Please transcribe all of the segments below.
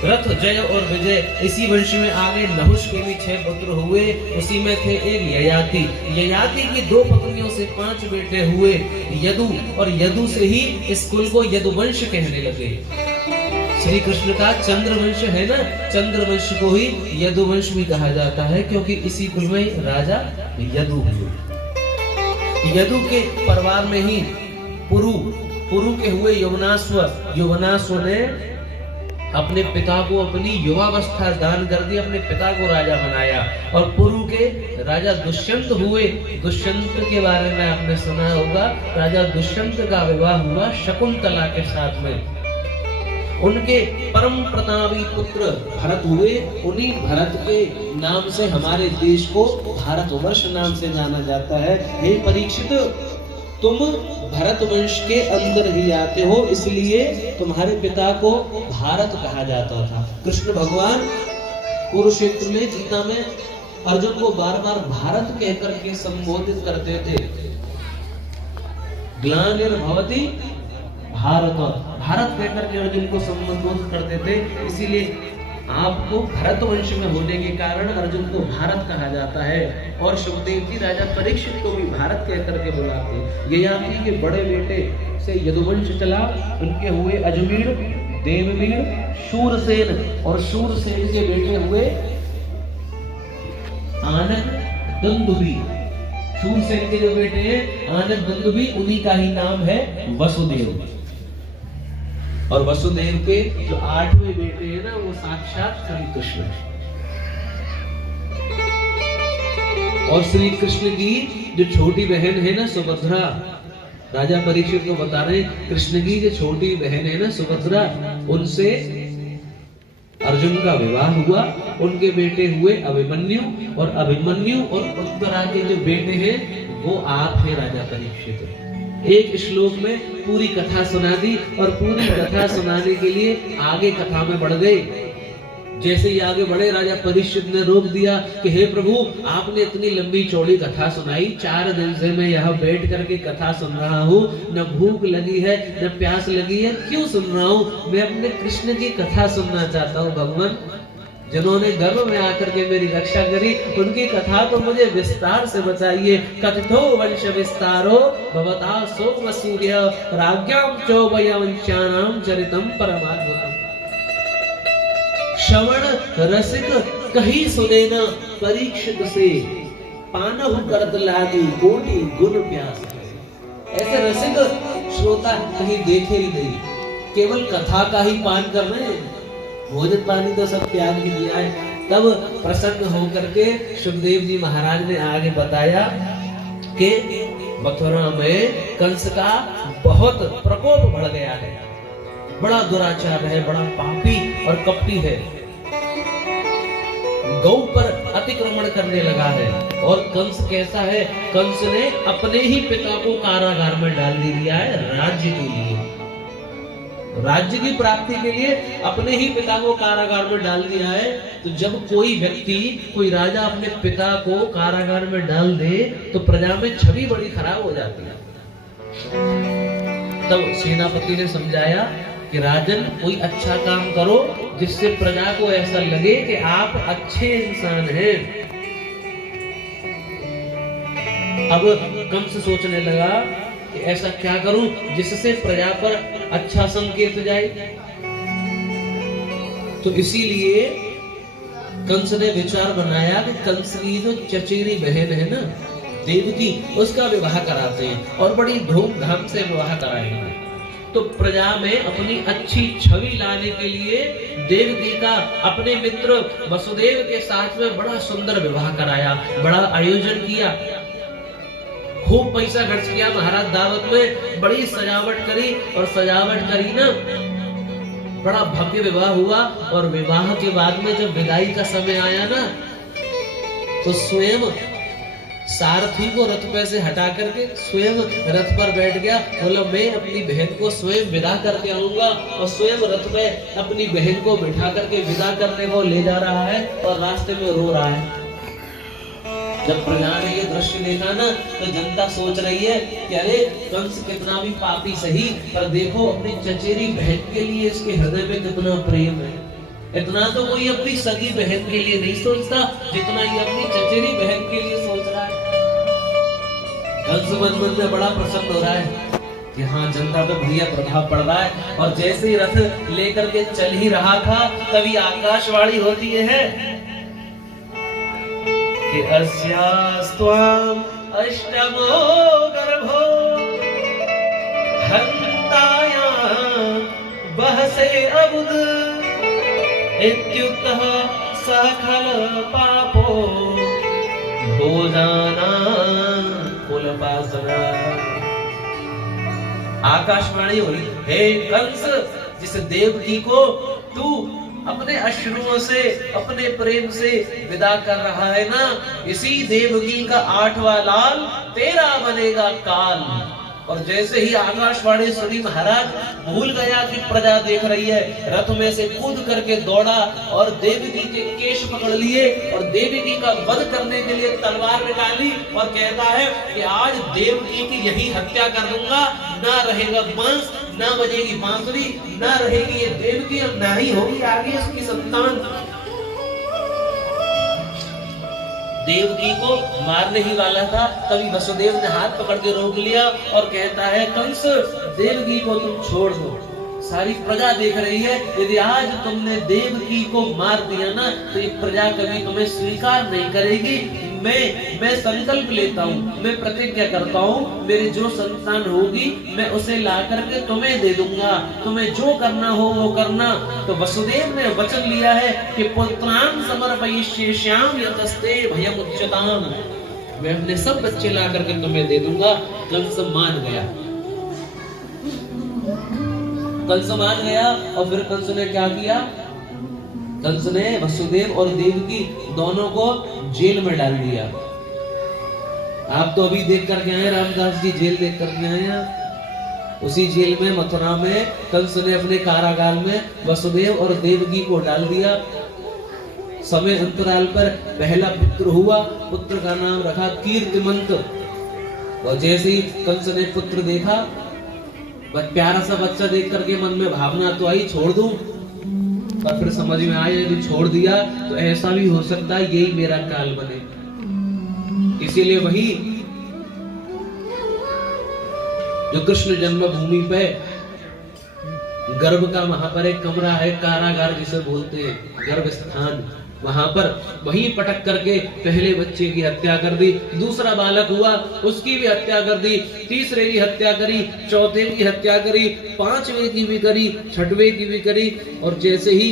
रथ जय और विजय, इसी वंश में आगे नहुष के भी 6 पुत्र हुए। उसी में थे एक ययाति, ययाति की 2 पत्नियों से 5 बेटे हुए। यदु, और यदु से ही इस कुल को यदुवंश कहने लगे। श्री कृष्ण का चंद्रवंश है ना, चंद्रवंश को ही यदुवंश भी कहा जाता है, क्योंकि इसी कुल में राजा यदु हुए। यदु के परिवार में ही पुरु के हुए यवनाश्व, यवनाश्व ने अपने पिता को अपनी युवावस्था दान कर दी, अपने पिता को राजा बनाया। और पुरु के राजा दुष्यंत हुए। दुष्यंत के बारे में आपने सुना होगा, राजा दुष्यंत का विवाह हुआ शकुंतला के साथ में। उनके परम प्रतापी पुत्र भरत हुए। उन्हीं भरत के नाम से हमारे देश को भारतवर्ष नाम से जाना जाता है। हे परीक्षित, तुम भरत वंश के अंदर ही आते हो, इसलिए तुम्हारे पिता को भारत कहा जाता था। कृष्ण भगवान कुरुक्षेत्र में गीता में अर्जुन को बार बार भारत कहकर के संबोधित करते थे। ग्लानिर्भवति भारत, भारत कहकर के अर्जुन को संबोधित करते थे। इसीलिए आपको भरत वंश में होने के कारण अर्जुन को भारत कहा जाता है। और सुखदेव जी राजा परीक्षित को भी भारत कहकर के बुलाते। ययाति के बड़े बेटे से यदुवंश चला। उनके हुए अजमेर, देववीर, शूरसेन, और शूरसेन के बेटे हुए आनंद, दंदुभी। शूरसेन के जो बेटे हैं आनंद, दंदुभी, उन्हीं का ही नाम है वसुदेव। और वसुदेव के जो 8वें बेटे हैं ना, वो साक्षात श्री कृष्ण। और श्री कृष्ण की जो छोटी बहन है ना सुभद्रा, राजा परीक्षित को बता रहे, कृष्ण की जो छोटी बहन है ना सुभद्रा, उनसे अर्जुन का विवाह हुआ। उनके बेटे हुए अभिमन्यु, और अभिमन्यु और उत्तरा के जो बेटे हैं वो आप हैं राजा परीक्षित। एक श्लोक में पूरी कथा सुना दी, और पूरी कथा सुनाने के लिए आगे कथा में बढ़ गए। जैसे ही आगे बढ़े, राजा परीक्षित ने रोक दिया कि हे प्रभु, आपने इतनी लंबी चौड़ी कथा सुनाई, 4 दिन से मैं यहाँ बैठ करके कथा सुन रहा हूँ, न भूख लगी है न प्यास लगी है, क्यों सुन रहा हूँ? मैं अपने कृष्ण की कथा सुनना चाहता हूँ। भगवान, जिन्होंने गर्भ में आकर के मेरी रक्षा करी, उनकी कथा तो मुझे विस्तार से बताइए। कथितो वंश विस्तारो भवता सोम सूर्य राज्ञां चौबयवंशानां चरितम परमाद्भुतम्। श्रवण रसिक कहीं सुने न परीक्षित से, पानहु करत लागी कोटि गुण प्यास। ऐसे रसिक श्रोता कहीं देखे ही नहीं, केवल कथा का ही पान कर रहे हैं, भोजन पानी तो सब त्याग ही दिया है। तब प्रसन्न होकर के सुखदेव जी महाराज ने आगे बताया कि मथुरा में कंस का बहुत प्रकोप बढ़ गया है, बड़ा दुराचार है, बड़ा पापी और कपटी है, गौ पर अतिक्रमण करने लगा है। और कंस कैसा है? कंस ने अपने ही पिता को कारागार में डाल दिया है राज्य के लिए, राज्य की प्राप्ति के लिए अपने ही पिता को कारागार में डाल दिया है। तो जब कोई व्यक्ति, कोई राजा अपने पिता को कारागार में डाल दे तो प्रजा में छवि बड़ी खराब हो जाती है। तब सेनापति ने समझाया कि राजन, कोई अच्छा काम करो जिससे प्रजा को ऐसा लगे कि आप अच्छे इंसान हैं। अब कंस सोचने लगा कि ऐसा क्या करूं जिससे प्रजा पर अच्छा संकेत जाए। तो इसीलिए कंस ने विचार बनाया कि कंस की जो चचेरी बहन है ना देवकी, उसका विवाह कराते हैं और बड़ी धूमधाम से विवाह कराएंगे। तो प्रजा में अपनी अच्छी छवि लाने के लिए देवकी का अपने मित्र वसुदेव के साथ में बड़ा सुंदर विवाह कराया, बड़ा आयोजन किया, खूब पैसा खर्च किया। महाराज दावत में बड़ी सजावट करी, और सजावट करी ना, बड़ा भव्य विवाह हुआ। और विवाह के बाद में जब विदाई का समय आया ना, तो स्वयं सारथी को रथ पे से हटा करके स्वयं रथ पर बैठ गया। बोला, मैं अपनी बहन को स्वयं विदा करके आऊंगा। और स्वयं रथ पे अपनी बहन को बिठा करके विदा करने को ले जा रहा है, और रास्ते में रो रहा है। जब प्रजा ने ये दृश्य देखा ना, तो जनता सोच रही है कि अरे कंस कितना भी पापी सही, पर देखो अपनी चचेरी बहन के लिए इसके हृदय में कितना प्रेम है। इतना तो कोई अपनी सगी बहन के लिए नहीं सोचता जितना ये अपनी चचेरी बहन के लिए सोच रहा है। कंस मन में बड़ा प्रसन्न हो रहा है कि हाँ, जनता को भैया प्रभाव पड़ रहा है। और जैसे ही रथ लेकर के चल ही रहा था तभी आकाशवाणी होती है कि अस्यास्त्वाम अष्टमो गर्भो हन्ताया बहसे अबुद इत्युक्तः सकल पापो भोजाना कुलपासना। आकाशवाणी हुई, हे कंस, जिस देवकी को तू अपने अश्रुओं से, अपने प्रेम से विदा कर रहा है ना, इसी देवकी का 8वां लाल तेरा बनेगा काल। और जैसे ही आकाशवाणी सुनी महाराज भूल गया कि प्रजा देख रही है, रथ में से कूद करके दौड़ा और देवकी के केश पकड़ लिए और देवकी का वध करने के लिए तलवार निकाली और कहता है कि आज देवकी की यही हत्या कर दूंगा, ना रहेगा बांस, ना बजेगी बांसुरी, ना रहेगी ये देवकी, और ना ही होगी आगे उसकी संतान। देवकी को मारने ही वाला था, तभी वसुदेव ने हाथ पकड़ के रोक लिया और कहता है, कंस, देवकी को तुम छोड़ दो, सारी प्रजा देख रही है, यदि आज तुमने देवकी को मार दिया ना तो ये प्रजा कभी तुम्हें स्वीकार नहीं करेगी। मैं संकल्प लेता हूँ, मैं प्रतिज्ञा करता हूँ, मेरी जो संतान होगी मैं उसे ला करके तुम्हें दे दूंगा, तुम्हें जो करना हो वो करना। तो वसुदेव ने वचन लिया है कि पुत्रान समर्पयिष्यामि यतस्ते भयमुच्यताम, मैं अपने सब बच्चे ला करके तुम्हें दे दूंगा। कंस मान गया, कंस मान गया। और फिर कंस ने क्या किया, कंस ने वसुदेव और देवकी दोनों को जेल में डाल दिया। आप तो अभी देख करके आए, रामदास जी जेल देख करके आए हैं। उसी जेल में मथुरा में कंस ने अपने कारागार में वसुदेव और देवकी को डाल दिया। समय अंतराल पर पहला पुत्र हुआ, पुत्र का नाम रखा कीर्तिमंत। और जैसे ही कंस ने पुत्र देखा, प्यारा सा बच्चा देख करके मन में भावना तो आई, छोड़ दूं, पर फिर समझ में आया यदि छोड़ दिया तो ऐसा भी हो सकता है यही मेरा काल बने। इसीलिए वही जो कृष्ण जन्मभूमि पे गर्भ का वहां पर एक कमरा है, कारागार जिसे बोलते हैं, गर्भ स्थान, वहां पर वही पटक करके पहले बच्चे की हत्या कर दी, दूसरा बालक हुआ उसकी भी हत्या कर दी, तीसरे की हत्या करी, चौथे की हत्या करी, पांचवे की भी करी, छठवें की भी करी। और जैसे ही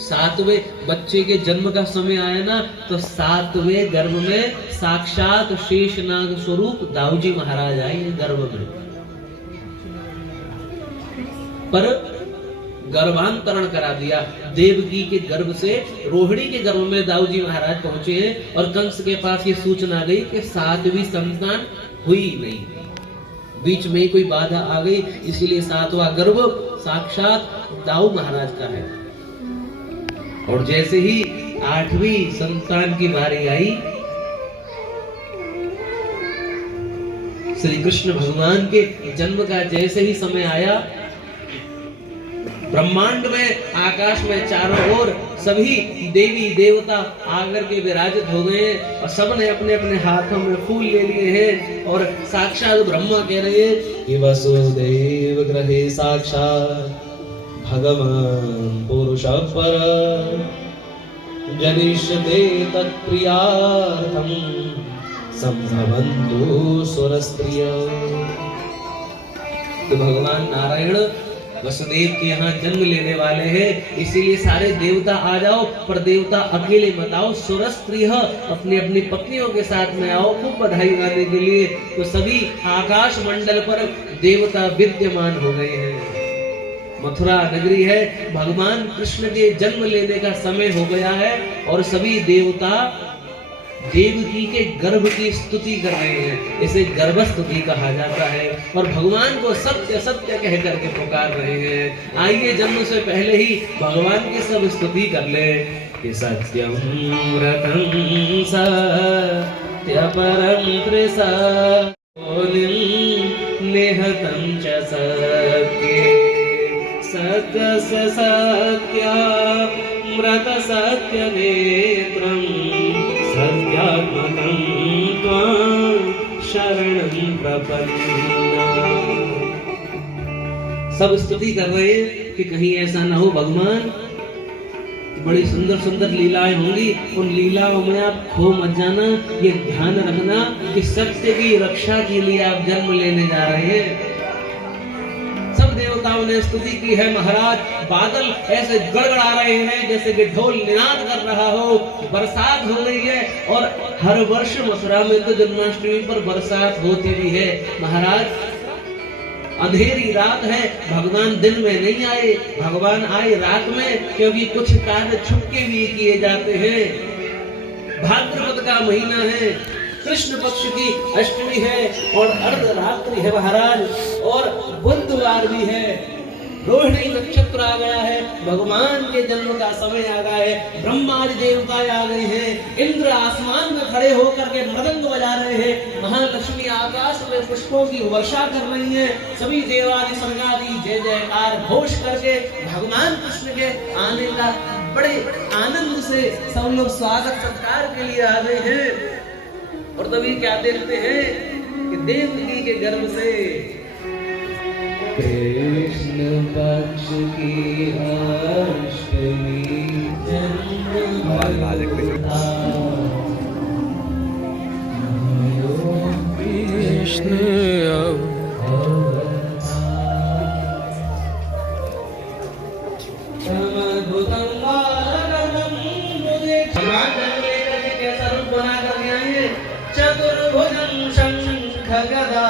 7वें बच्चे के जन्म का समय आया ना तो 7वें गर्भ में साक्षात शेषनाग स्वरूप दाऊजी महाराज आए गर्भ में। पर गर्भांतरण करा दिया, देवकी के गर्भ से रोहिणी के गर्भ में दाऊजी महाराज पहुंचे हैं। और कंस के पास ये सूचना गई कि 7वीं संतान हुई नहीं, बीच में कोई बाधा आ गई, इसीलिए 7वां गर्भ साक्षात दाऊ महाराज का है। और जैसे ही 8वीं संतान की बारी आई, श्री कृष्ण भगवान के जन्म का जैसे ही समय आया, ब्रह्मांड में, आकाश में चारों ओर सभी देवी देवता आकर के विराजित हो गए और सबने अपने अपने हाथों में फूल ले लिए हैं। और साक्षात ब्रह्मा कह रहे हैं कि वसुदेव गृहे साक्षात भगवान पुरुष पर जनिष्यते तत्प्रियार्थं संभवन्तु सुरस्त्रिय। तो भगवान नारायण वसुदेव के यहाँ जन्म लेने वाले हैं, इसीलिए सारे देवता आ जाओ, पर देवता अकेले मत आओ, सुरस्त्रीय अपनी अपनी पत्नियों के साथ में आओ खूब बधाई गाने के लिए। तो सभी आकाश मंडल पर देवता विद्यमान हो गए हैं। मथुरा नगरी है, भगवान कृष्ण के जन्म लेने का समय हो गया है और सभी देवता देवकी के गर्भ की स्तुति कर रहे हैं, इसे गर्भ स्तुति कहा जाता है। और भगवान को सत्य सत्य कह करके पुकार रहे हैं। आइए जन्म से पहले ही भगवान की सब स्तुति कर ले कि सत्यम व्रतं सत्यपरं त्रिसत्यं निहतं च सत्ये सत्यस्य सत्या विभात सत्यनेत्रं सत्यात्मकं त्वां शरणं प्रपन्ना। सब स्तुति कर रहे हैं कि कहीं ऐसा ना हो भगवान, बड़ी सुंदर सुंदर लीलाएं होंगी, उन लीलाओं में आप खो मत जाना। ये ध्यान रखना कि सत्य की रक्षा के लिए आप जन्म लेने जा रहे हैं। सब देवताओं ने स्तुति की है महाराज। बादल ऐसे गड़गड़ा रहे हैं जैसे कि ढोल निनाद कर रहा हो, बरसात हो रही है। और हर वर्ष मथुरा में तो जन्माष्टमी पर बरसात होती भी है महाराज। अंधेरी रात है, भगवान दिन में नहीं आए, भगवान आए रात में, क्योंकि कुछ कार्य छुपके भी किए जाते हैं। भाद्रपद का महीना है, कृष्ण पक्ष की अष्टमी है और अर्धरात्रि है महाराज, और बुधवार भी है। रोहिणी नक्षत्र आ गया है, भगवान के जन्म का समय आ गया है। ब्रह्मादि देवता आ गए हैं, इंद्र आसमान में खड़े होकर के मृदंग बजा रहे हैं। महालक्ष्मी आकाश में पुष्पों की वर्षा कर रही है। सभी देवादि स्वर्गादि जय जयकार घोष करके भगवान कृष्ण के आने का बड़े आनंद से सब लोग स्वागत सत्कार के लिए आ गए हैं। और तभी क्या देखते हैं कि देवकी के गर्भ से कृष्ण पक्ष की अष्टमी कृष्ण कैसा रूप बना कर आए हैं। चतुर्भुजं शंख गदा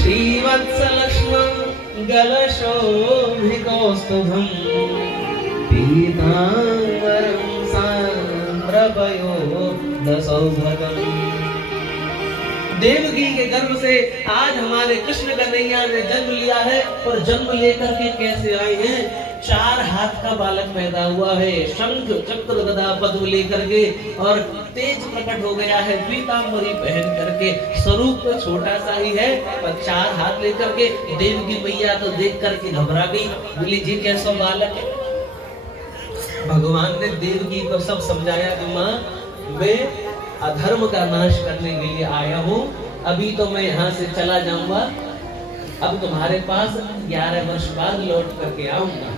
श्रीवत्सलक्ष्मं गलशोभिकौस्तुभं पीताम्बरं साम्रपयोधसौभगम्। देवकी के गर्भ से आज हमारे कृष्ण कन्हैया ने जन्म लिया है। और जन्म लेकर के कैसे आए हैं? 4 हाथ का बालक पैदा हुआ है, शंख चक्र गदा पद्म लेकर के, और तेज प्रकट हो गया है पीतांबरी पहन करके। स्वरूप तो छोटा सा ही है, पर 4 हाथ लेकर के देवकी मैया तो देख करके घबरा गई, बोली जी कैसा बालक है। भगवान ने देवकी को सब समझाया कि माँ मैं अधर्म का नाश करने के लिए आया हूँ, अभी तो मैं यहाँ से चला जाऊंगा, अब तुम्हारे पास 11 वर्ष बाद लौट करके आऊंगा।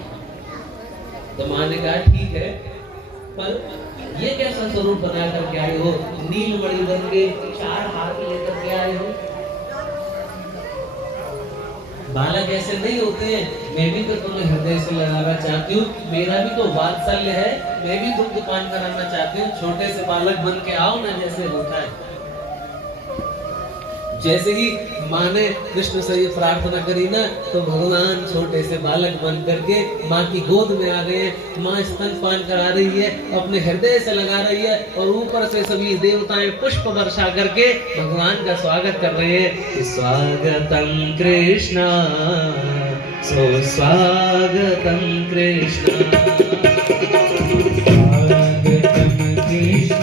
तो माँ ने कहा ठीक है, पर ये कैसा स्वरूप बना करके आए हो? नीलमणि बन के 4 हाथ लेकर के आए हो। बालक ऐसे नहीं होते हैं। मैं भी तो तुम्हें हृदय से लगाना चाहती हूँ, मेरा भी तो वात्सल्य है, मैं भी तुम दुकान कराना चाहती हूँ। छोटे से बालक बन के आओ ना, जैसे होता है। जैसे ही माँ ने कृष्ण से ये प्रार्थना करी ना, तो भगवान छोटे से बालक बन करके माँ की गोद में आ गए। माँ स्तनपान करा रही है, अपने हृदय से लगा रही है, और ऊपर से सभी देवताएं पुष्प वर्षा करके भगवान का स्वागत कर रहे हैं। स्वागतम कृष्ण सुस्वागतम कृष्ण, स्वागतम कृष्ण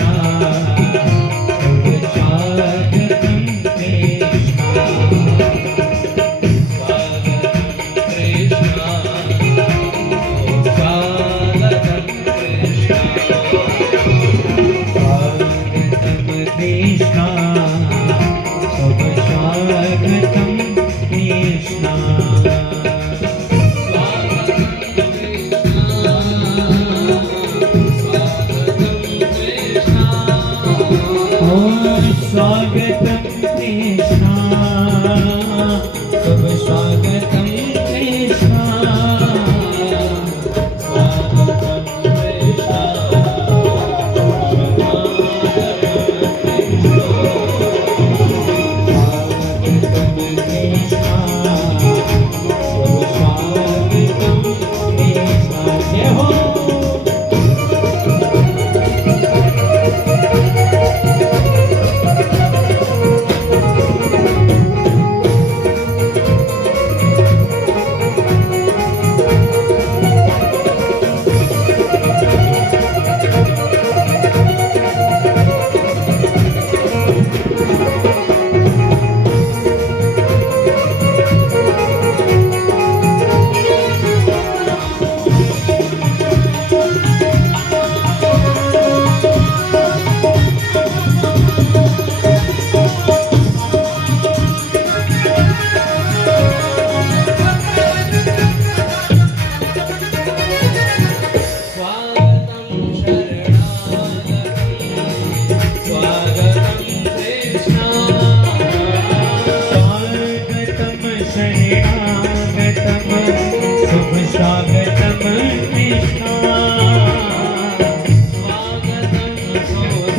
शुभ स्वागतम कृष्णा स्वागतम शुभ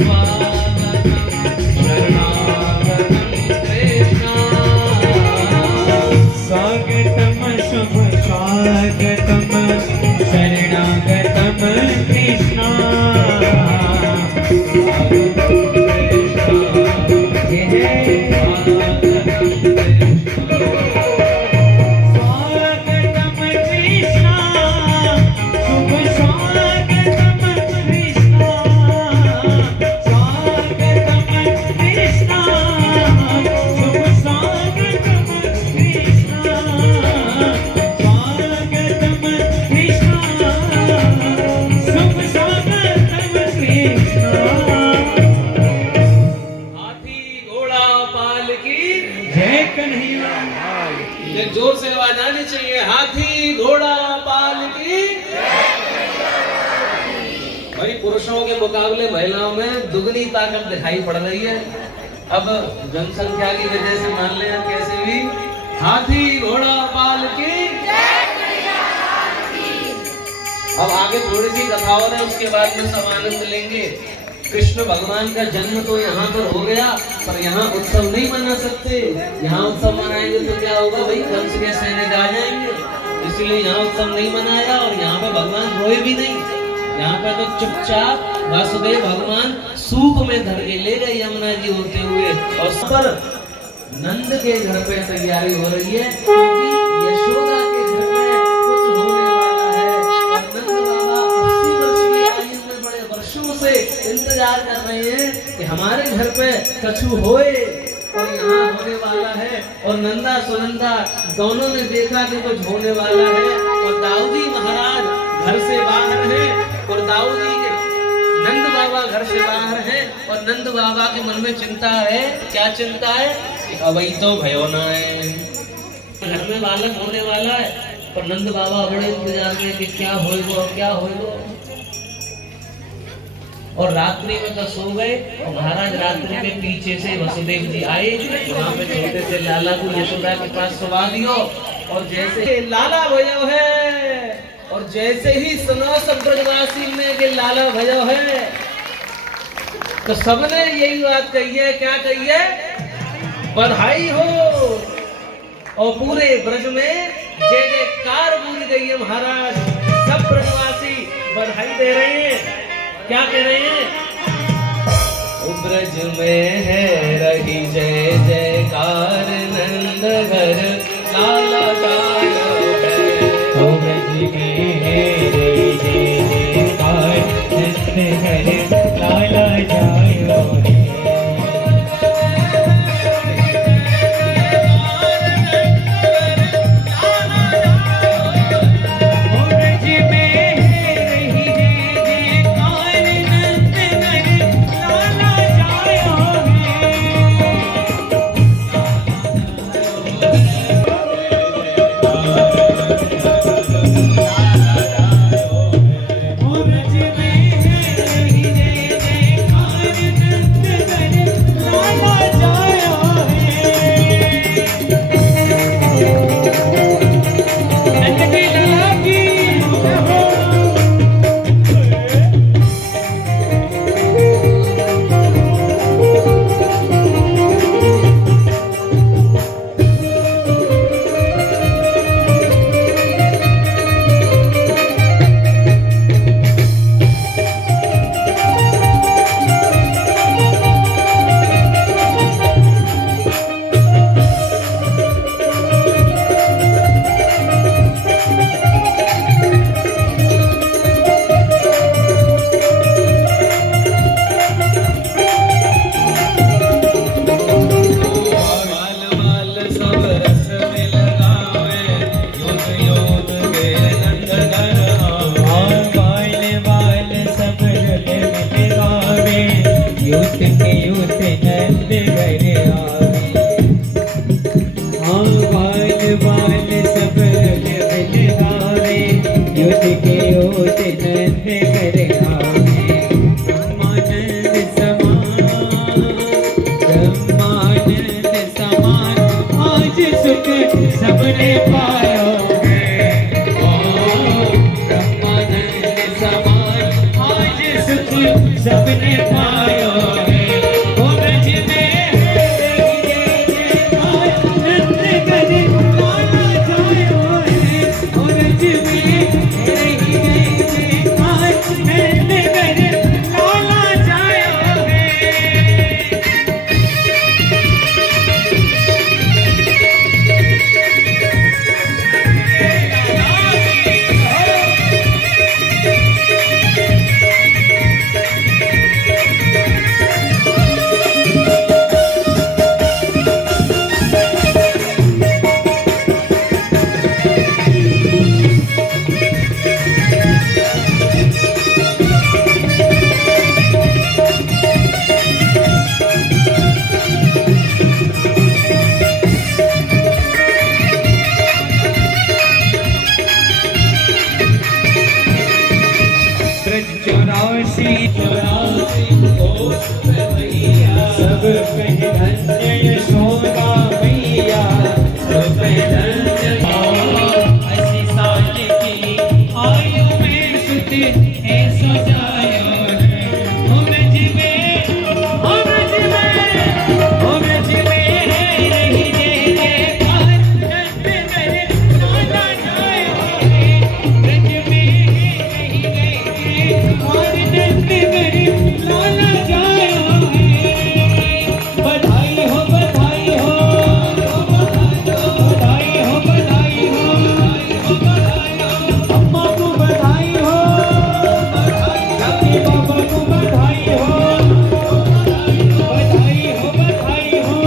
स्वागतम शरणागतम कृष्णा जोर से आवाज आनी चाहिए, हाथी घोड़ा पाल की। भाई पुरुषों के मुकाबले महिलाओं में दुगनी ताकत दिखाई पड़ रही है। अब जनसंख्या की वजह से मान लें कैसे भी, हाथी घोड़ा पाल की। अब आगे थोड़ी सी कथा और है, उसके बाद में सब आनंद लेंगे। कृष्ण भगवान का जन्म तो यहाँ पर हो गया, पर यहाँ उत्सव नहीं मना सकते। यहाँ उत्सव मनाएंगे तो क्या होगा भाई, कंस के सैनिक आ जाएंगे, इसलिए यहाँ उत्सव नहीं मनाया। और यहाँ पे भगवान रोए भी नहीं, यहाँ पे तो चुपचाप वासुदेव भगवान सूप में धर के ले गए यमुना जी होते हुए। और पर नंद के घर पे तैयारी हो रही है, क्योंकि यशोदा के घर में कुछ होने वाला है। और नंद बाबा 80 वर्ष की आयु में बड़े वर्षों से इंतजार कर रहे हैं कि हमारे घर पे कछु होए, और यहाँ होने वाला है। और नंदा सुनंदा दोनों ने देखा कि कुछ होने वाला है। और दाऊदी महाराज घर से बाहर है, और दाऊदी के नंद बाबा घर से बाहर है। और नंद बाबा के मन में चिंता है, क्या चिंता है कि अभी तो भयो ना है, घर में बालक होने वाला है। और नंद बाबा बड़े इंतजार में कि क्या होएगा क्या होएगा। और रात्रि में तो सो गए। और महाराज रात्रि में पीछे से वसुदेव जी आए, वहां पे छोटे से लाला को यशोदा के पास सुला दियो। और जैसे लाला भयो है, और जैसे ही सुनो सब ब्रजवासी में कि लाला भयो है, तो सबने यही बात कही है, क्या कही है, बधाई हो। और पूरे ब्रज में जय जयकार बोली गई है। महाराज सब ब्रजवासी बधाई दे रहे हैं, क्या कह रहे हैं, ब्रज में है रही जय जयकार, नंद घर लाला जायो है। ब्रज में है रही जय जयकार, नंद घर लाला जायो है। सबने पाया है। चौरासी कोस पे मैया, सब कहे धन्य यशोदा मैया, सब कहे धन्य। अस्सी साल की आयु में सुत ऐसा जाया है, ओ ब्रज में, ओ ब्रज में, ओ ब्रज में रही जय जयकार, नंद कर लाला जाया है, ब्रज में रही जय जयकार, नंद कर लाला जाया है। बधाई हो, बधाई हो, बधाई हो, बधाई हो, अम्मा को बधाई हो, रानी बाबा को बधाई हो, बधाई हो, बधाई हो,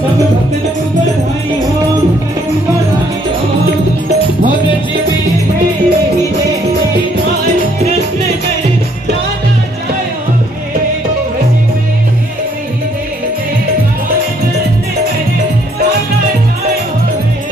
सब भक्तों को बधाई हो, बधाई हो। ब्रज में रही जय जयकार, नंद कर लाला जाया है, ब्रज में रही जय जयकार, नंद कर लाला जाया है।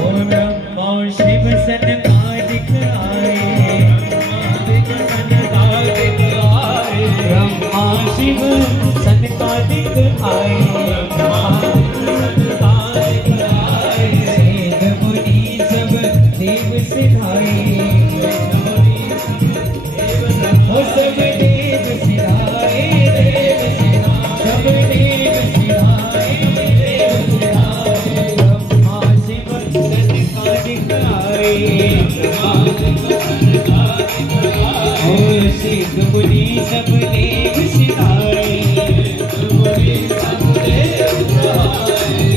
ओम ब्रह्मा शिव सनकादिक आए, ब्रह्मा शिव सनकादिक आए, वेद मुनि सब देव सिधाए, ओ सब देव सिधाए, सब देव सिधाए, ब्रह्मा शिव सनकादिक आए, और सिद्ध मुनि सब देव सिधाए,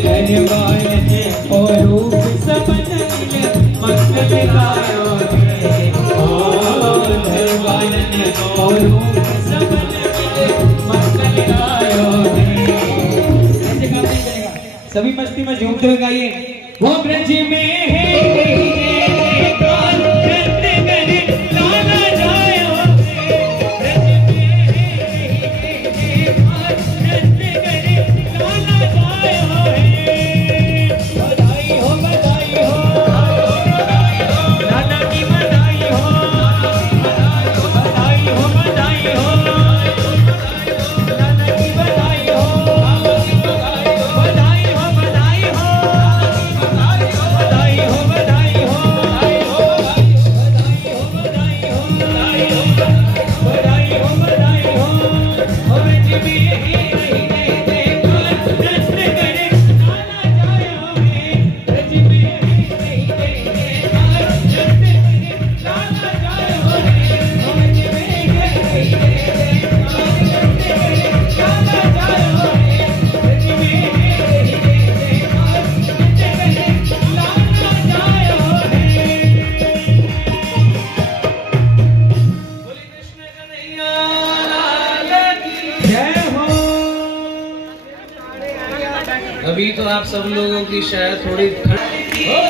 धन्यवाद है और रूप सपन मंगल गायो है, धन्यवाद है और रूप सपन मंगल गायो है। ऐसे काम नहीं चलेगा, सभी मस्ती में झूमते हुए गाइए। वो ब्रज में है जयकार, नंद कर लाला जाया है, ब्रज में है जयकार, नंद कर लाला जाया है। बधाई हो, बधाई हो, लाला की बधाई हो, बधाई हो, बधाई हो, लाला की बधाई हो, बधाई हो, बधाई हो, बधाई हो, बधाई हो, बधाई हो, बधाई हो, ओ ब्रज में रही जय जयकार, नंद कर लाला जाया है, ब्रज में रही जय जयकार, नंद कर लाला जाया है, ओ ब्रज में रही जय जयकार, नंद कर लाला जाया है, ब्रज में रही जय जयकार, नंद कर लाला जाया है। बोले कृष्ण कन्हैया लाल की। जय हो। अभी तो आप सब लोगों की शायद थोड़ी जय हो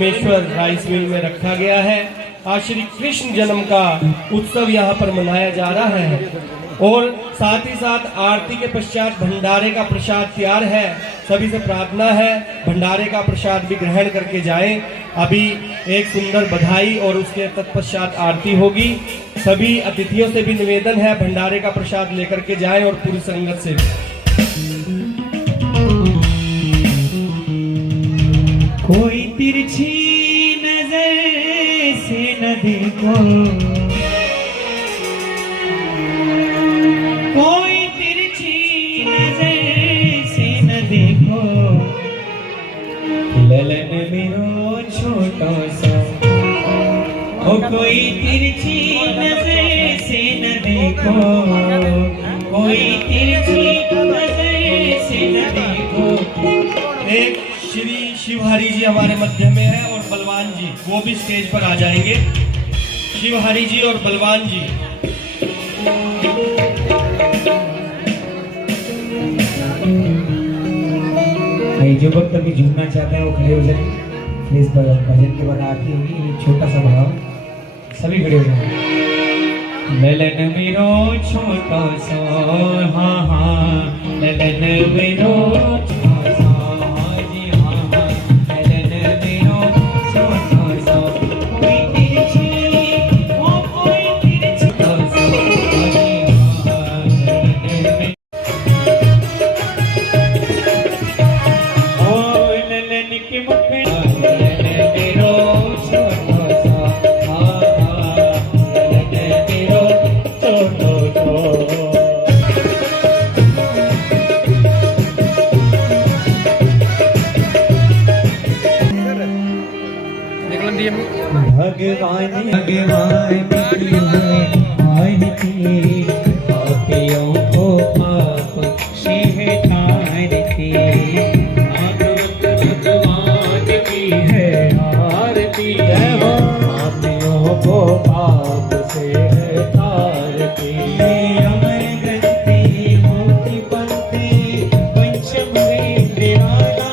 सोमेश्वर राइस मिल में रखा गया है। आज श्री कृष्ण जन्म का उत्सव यहाँ पर मनाया जा रहा है और साथ ही साथ आरती के पश्चात भंडारे का प्रसाद तैयार है। सभी से प्रार्थना है भंडारे का प्रसाद भी ग्रहण करके जाएं। अभी एक सुंदर बधाई और उसके तत्पश्चात आरती होगी। सभी अतिथियों से भी निवेदन है भंडारे का प्रसाद लेकर के जाएं और पूरी संगत से भी। कोई तिरछी नजर से न देखो, कोई तिरछी नजर से न देखो, ललन मेरो छोटो सा। ओ कोई तिरछी नजर से न देखो, कोई तिरछी नजर से न देखो। एक श्री शिवहरि जी हमारे मध्य में है और बलवान जी वो भी स्टेज पर आ जाएंगे। शिवहरि जी और बलवान जी। जो भक्त अभी झूमना चाहते हैं वो खड़े हो जाए। प्लीज भजन के बाद आरती होगी, एक छोटा सा भाव, सभी खड़े हो जाए। ललन मेरो छोटा सा, हाँ हाँ, ललन मेरो छोटा सा, हाँ जी हाँ हाँ, ललन मेरो छोटा सा। कोई तिरछी, ओ कोई तिरछी सा, हाँ जी हाँ, ललन ओ ललन के मुखड़ा, ललन मेरो छोटा सा, हाँ हाँ, ललन मेरो छोटा सा। भगवान भगवान की है आरती, पापियों को पाप से है तारती। भागवत भगवान की है आरती, पापियों को पाप से है तारती। अमर ग्रंथि मोती पंथी पंचम वेद वाला,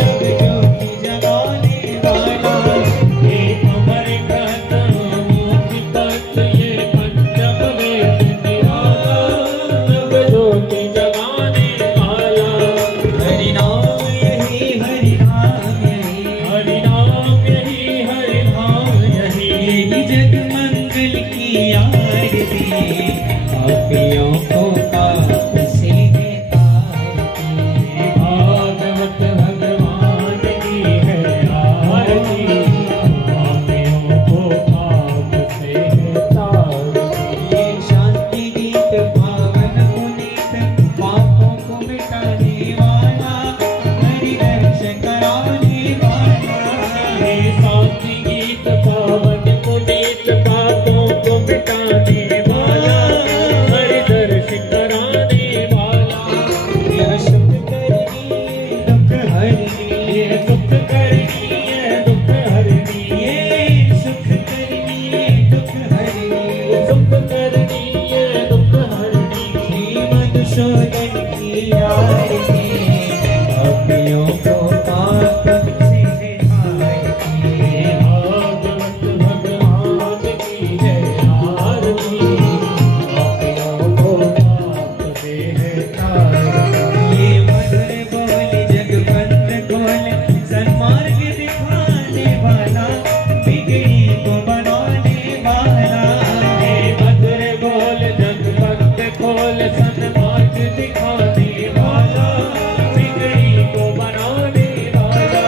जग ज्योति जगाने वाला। पापियों को पाप से है तारती। भागवत भगवान की है आरती, पापियों को पाप से है तारती। शांति गीत पावन पुनीत, पापों को मिटाने वाला, हरि दर्श कराने वाला। शांति गीत पावन पुनीत, पापों को मिटाने वाला, हरि दर्श कराने वाला। यह सुख करनी दुख हरनी, दुख करनी दुख हरनी, ये सुख करनी दुख हरनी, सुख करनी दुख हरनी। श्री मधुसूदन की आरती, पापियों को पाप से है तारती। भागवत भगवान की है आरती, पापियों को पाप से है तारती। ये मधुर बोल जगवंत खोल, सन्मार्ग दिखाने वाला, बिगड़ी को बनाने वाला। ये मधुर बोल जगवंत खोल, सन्मार्ग दिखाने वाला, बिगड़ी को बनाने वाला।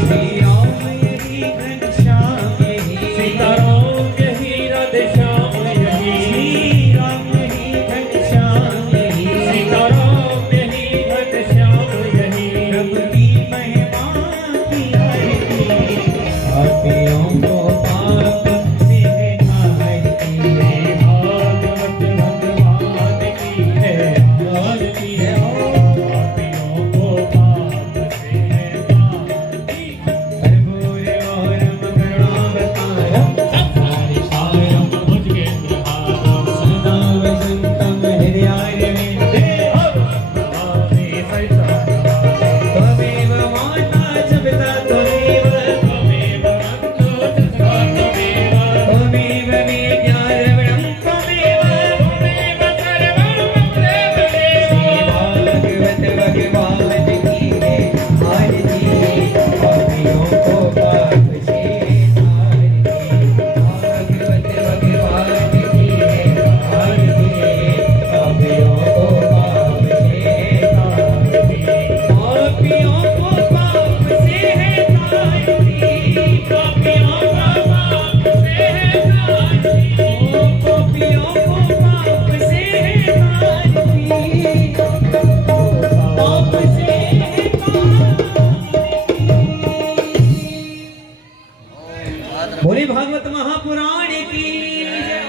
श्री राम यही घनश्याम यही, सीताराम यही राधेश्याम यही। श्री राम यही घनश्याम यही, सीताराम यही घनश्याम यही। प्रभु की महिमा की आरती, पापियों को पाप से है तारती। भागवत भगवान की है आरती, पापियों को पाप से है तारती। कर्पूर गौरम करुणावतारम, संसारसारम भुजगेन्द्रहारम, सदा वसन्तं हृदयारविन्दे। त्वमेव माता च पिता त्वमेव, त्वमेव बोली भागवत महापुराण की जय।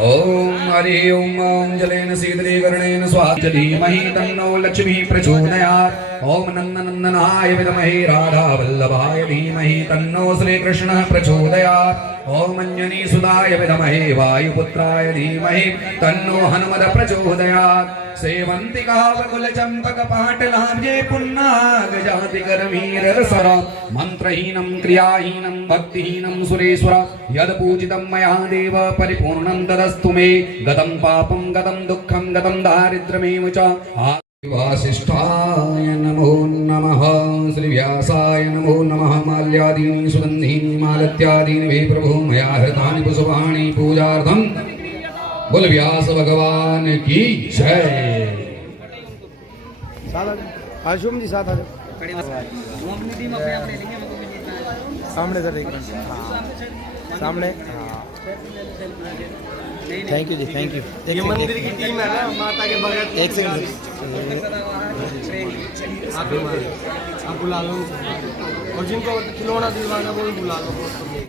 ओम हरि ओम ओम जलेन शीतलीकरणेन स्वाहा धीमहि तन्नो लक्ष्मी प्रचोदयात् ओम नंदनंदनाय विद्महे राधा वल्लभाय धीमहि तन्नो श्रीकृष्णः प्रचोदयात् ओम अंजनी सुदाय विद्महे वायुपुत्राय धीमहि तन्नो हनुमद प्रचोदयात् सेवंतिका वकुल चंपक पाटलाब्जे पुन्नाग जाति करमीर रसर मंत्रहीनं क्रियाहीनं भक्तिहीनं सुरेश्वर यद पूजितं मया देव परिपूर्णं तदस्तु मे गतं पापं गतं दुःखं गतं दारिद्र्यमेव च वासिष्ठाय नमो नमः श्री व्यासाय नमो नमः माल्यादीनि सुगन्धीनि मालत्यादीनि वे प्रभो मया हृतानि पुष्पाणि पूजार्थं बोल व्यास भगवान की जय। आशुम जी साथ आ जाओ सामने सर एक सामने थैंक यू जी थैंक यू। ये मंदिर की टीम है ना माता के बगैर एक सेकंड आप बुला लो और जिनको खिलौना दिलवाना वो भी बुला लो।